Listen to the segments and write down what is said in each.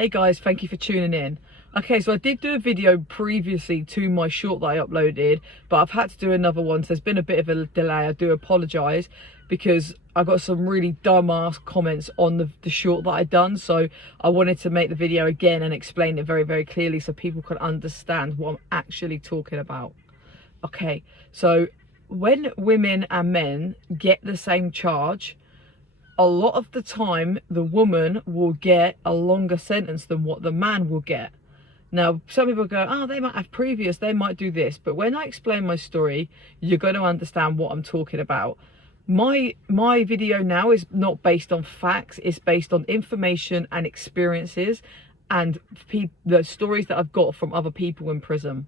Hey guys, thank you for tuning in. Okay, so I did do a video previously to my short that I uploaded, but I've had to do another one, so there's been a bit of a delay. I do apologise because I got some really dumbass comments on the short that I'd done, so I wanted to make the video again and explain it very, very clearly so people could understand what I'm actually talking about. Okay, so when women and men get the same charge, a lot of the time the woman will get a longer sentence than what the man will get. Now, some people go, oh, they might have previous, they might do this. But when I explain my story, you're going to understand what I'm talking about. My video now is not based on facts. It's based on information and experiences and the stories that I've got from other people in prison.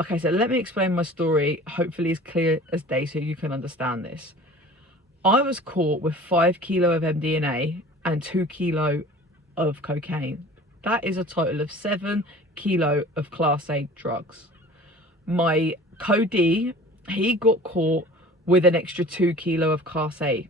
Okay, so let me explain my story, hopefully as clear as day so you can understand this. I was caught with 5 kilos of MDMA and 2 kilos of cocaine. That is a total of 7 kilos of Class A drugs. My co-D, he got caught with an extra 2 kilos of Class A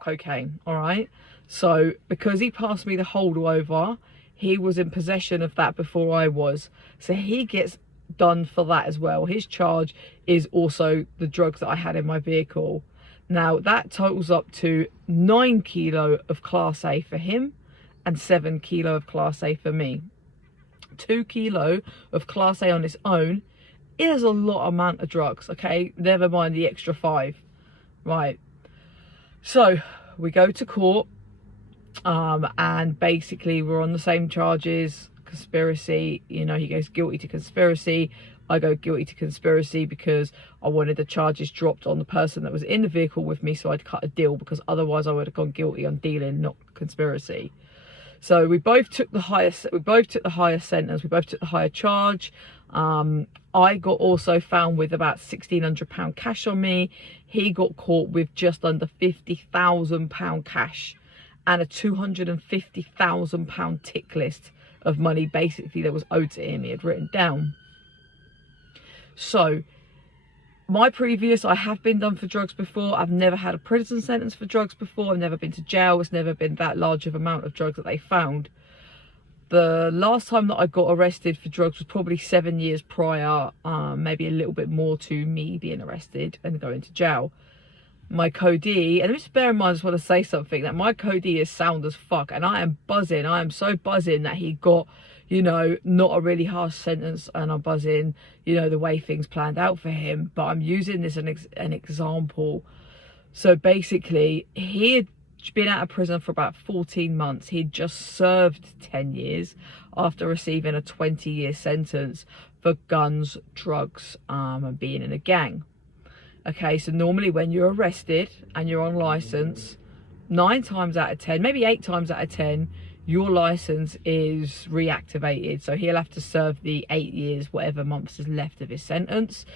cocaine, all right? So because he passed me the holdover, he was in possession of that before I was. So he gets done for that as well. His charge is also the drugs that I had in my vehicle. Now that totals up to 9 kilos of Class A for him and 7 kilos of Class A for me. 2 kilos of Class A on its own is a lot amount of drugs, okay? Never mind the extra 5. Right. So we go to court and basically we're on the same charges, conspiracy, you know, he goes guilty to conspiracy. I go guilty to conspiracy because I wanted the charges dropped on the person that was in the vehicle with me, so I'd cut a deal, because otherwise I would have gone guilty on dealing, not conspiracy. So we both took the higher sentence, we both took the higher charge. I got also found with about £1,600 cash on me. He got caught with just under £50,000 cash and a £250,000 tick list of money basically that was owed to him. He had written down. So my previous, I have been done for drugs before. I've never had a prison sentence for drugs before. I've never been to jail. It's never been that large of amount of drugs that they found. The last time that I got arrested for drugs was probably 7 years prior, maybe a little bit more to me being arrested and going to jail. My co-D, and just bear in mind, I just want to say something, that my co-D is sound as fuck, and I am buzzing. I am so buzzing that he got, you know, not a really harsh sentence, and I'm buzzing, you know, the way things planned out for him. But I'm using this as an example. So basically, he had been out of prison for about 14 months. He'd just served 10 years after receiving a 20-year sentence for guns, drugs, and being in a gang. Okay, so normally when you're arrested and you're on license, 9 times out of 10, maybe 8 times out of 10, your license is reactivated. So he'll have to serve the 8 years, whatever months is left of his sentence.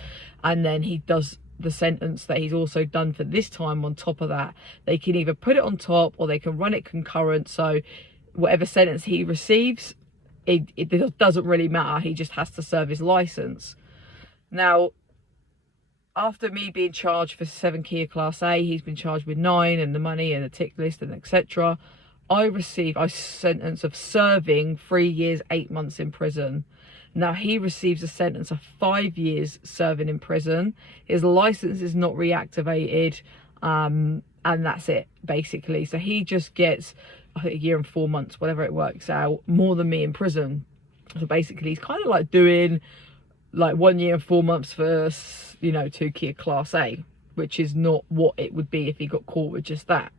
And then he does the sentence that he's also done for this time on top of that. They can either put it on top or they can run it concurrent. So whatever sentence he receives, it doesn't really matter. He just has to serve his license. Now, after me being charged for 7 kilos Class A, he's been charged with 9 and the money and the tick list and etc. I received a sentence of serving 3 years, 8 months in prison. Now he receives a sentence of 5 years serving in prison. His license is not reactivated, and that's it basically. So he just gets, I think, 1 year and 4 months, whatever it works out, more than me in prison. So basically he's kind of like doing like 1 year and 4 months for, you know, 2 kilos Class A, which is not what it would be if he got caught with just that.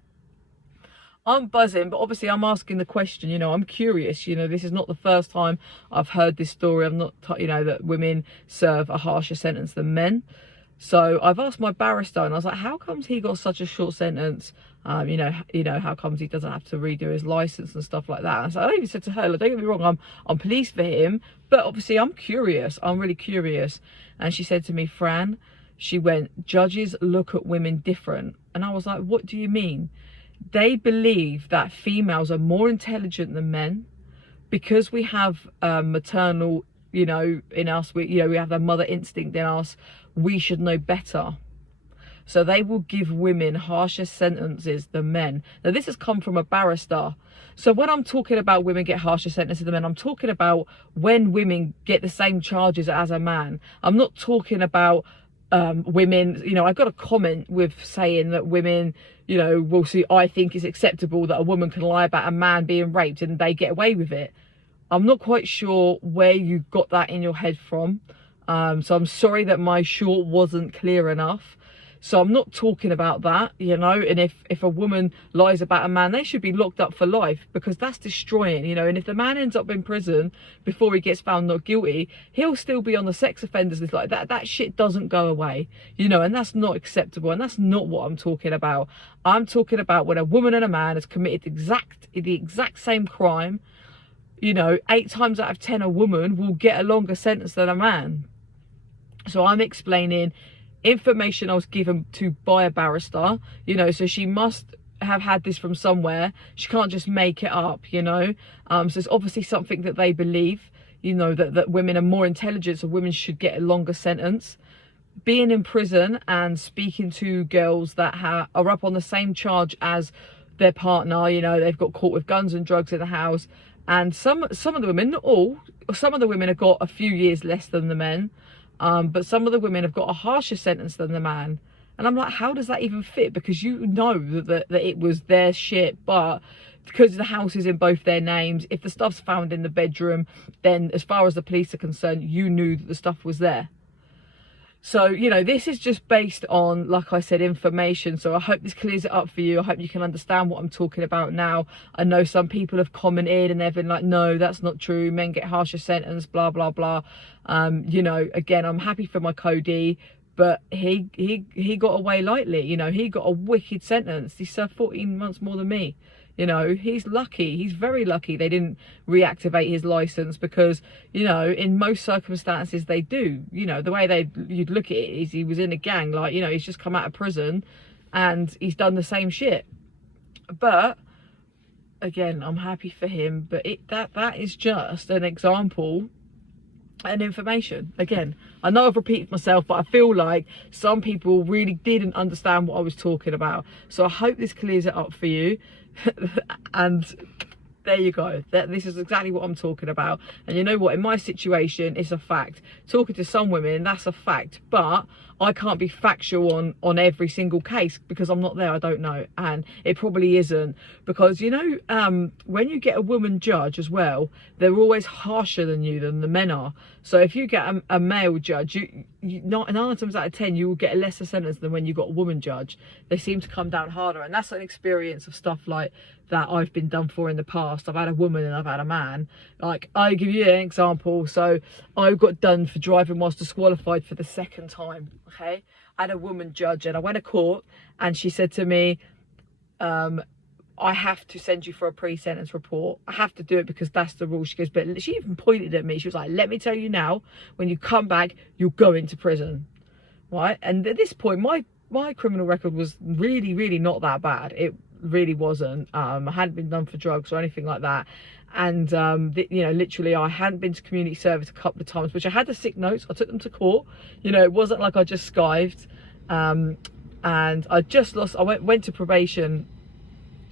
I'm buzzing, but obviously I'm asking the question, you know, I'm curious. You know, this is not the first time I've heard this story. I'm not, you know, that women serve a harsher sentence than men. So I've asked my barrister and I was like, how comes he got such a short sentence? You know, how comes he doesn't have to redo his license and stuff like that? And so I even said to her, like, don't get me wrong, I'm pleased for him, but obviously I'm curious. I'm really curious. And she said to me, Fran, she went, judges look at women different. And I was like, what do you mean? They believe that females are more intelligent than men because we have maternal, you know, in us, we have that mother instinct in us. We should know better. So they will give women harsher sentences than men. Now this has come from a barrister. So when I'm talking about women get harsher sentences than men, I'm talking about when women get the same charges as a man. I'm not talking about women, you know, I got a comment with saying that women, you know, will see, I think it's acceptable that a woman can lie about a man being raped and they get away with it. I'm not quite sure where you got that in your head from. So I'm sorry that my short wasn't clear enough. So I'm not talking about that, you know, and if a woman lies about a man, they should be locked up for life, because that's destroying, you know. And if the man ends up in prison before he gets found not guilty, he'll still be on the sex offenders list. Like that shit doesn't go away, you know, and that's not acceptable. And that's not what I'm talking about. I'm talking about when a woman and a man has committed the exact same crime, you know, 8 times out of 10 a woman will get a longer sentence than a man. So I'm explaining information I was given to by a barrister, you know, so she must have had this from somewhere. She can't just make it up, you know. So it's obviously something that they believe, you know, that women are more intelligent, so women should get a longer sentence. Being in prison and speaking to girls that are up on the same charge as their partner, you know, they've got caught with guns and drugs in the house, and some of the women, not all, some of the women have got a few years less than the men. But some of the women have got a harsher sentence than the man. And I'm like, how does that even fit? Because you know that it was their shit, but because the house is in both their names, if the stuff's found in the bedroom, then as far as the police are concerned, you knew that the stuff was there. So, you know, this is just based on, like I said, information. So I hope this clears it up for you. I hope you can understand what I'm talking about now. I know some people have commented and they've been like, no, that's not true. Men get harsher sentence, blah, blah, blah. You know, again, I'm happy for my Cody, but he got away lightly. You know, he got a wicked sentence. He served 14 months more than me. You know, he's lucky. He's very lucky they didn't reactivate his license, because, you know, in most circumstances they do. You know, the way you'd look at it is he was in a gang, like, you know, he's just come out of prison and he's done the same shit. But again, I'm happy for him, but that is just an example and information. Again, I know I've repeated myself, but I feel like some people really didn't understand what I was talking about. So I hope this clears it up for you. And there you go. This is exactly what I'm talking about. And you know what, in my situation, it's a fact. Talking to some women, that's a fact, but I can't be factual on every single case because I'm not there. I don't know, and it probably isn't, because, you know, when you get a woman judge as well, they're always harsher than the men are. So if you get a male judge, you 9 times out of 10 you will get a lesser sentence than when you got a woman judge. They seem to come down harder, and that's an experience of stuff like that I've been done for in the past. I've had a woman and I've had a man. Like, I'll give you an example. So I got done for driving whilst disqualified for the 2nd time. Okay, I had a woman judge and I went to court and she said to me, I have to send you for a pre-sentence report. I have to do it because that's the rule. She goes, but she even pointed at me. She was like, let me tell you now, when you come back, you'll go into prison. Right? And at this point, my criminal record was really, really not that bad. It really wasn't. I hadn't been done for drugs or anything like that. And you know, literally I hadn't been to community service a couple of times, which I had the sick notes. I took them to court. You know, it wasn't like I just skived. And I just lost, I went to probation,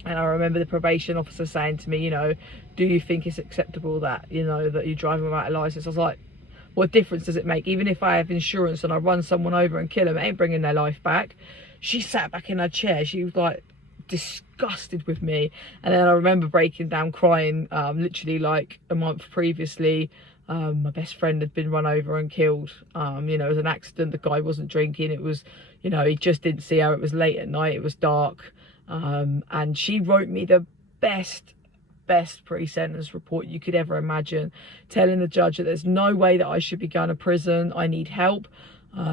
and I remember the probation officer saying to me, you know, do you think it's acceptable that, you know, that you're driving without a license? I was like, what difference does it make? Even if I have insurance and I run someone over and kill them, it ain't bringing their life back. She sat back in her chair. She was like disgusted with me. And then I remember breaking down crying. Literally like a month previously, my best friend had been run over and killed. You know, it was an accident. The guy wasn't drinking. It was, you know, he just didn't see her. It was late at night. It was dark. And she wrote me the best pre-sentence report you could ever imagine, telling the judge that there's no way that I should be going to prison. I need help.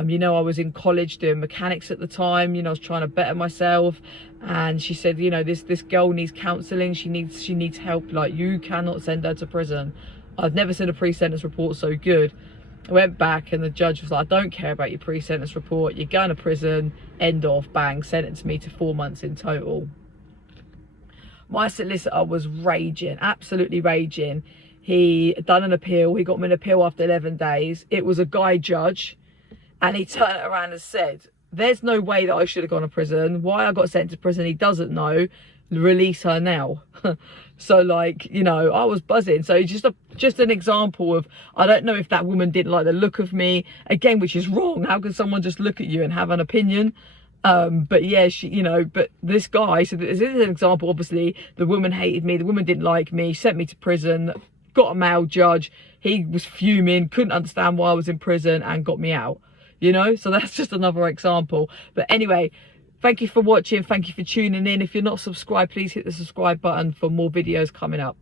You know, I was in college doing mechanics at the time. You know, I was trying to better myself, and she said, you know, this girl needs counselling. She needs help. Like, you cannot send her to prison. I've never seen a pre-sentence report so good. I went back and the judge was like, I don't care about your pre-sentence report. You're going to prison. End of. Bang. Sentenced me to 4 months in total. My solicitor was raging, absolutely raging. He done an appeal. He got me an appeal after 11 days. It was a guy judge, and he turned it around and said there's no way that I should have gone to prison. Why I got sent to prison, he doesn't know. Release her now. So like, you know, I was buzzing. So just an example of, I don't know if that woman didn't like the look of me, again, which is wrong. How can someone just look at you and have an opinion? But yeah, she, you know, but this guy, so this is an example. Obviously the woman hated me, the woman didn't like me, sent me to prison, got a male judge, he was fuming, couldn't understand why I was in prison, and got me out, you know. So that's just another example. But anyway, thank you for watching, thank you for tuning in. If you're not subscribed, please hit the subscribe button for more videos coming up.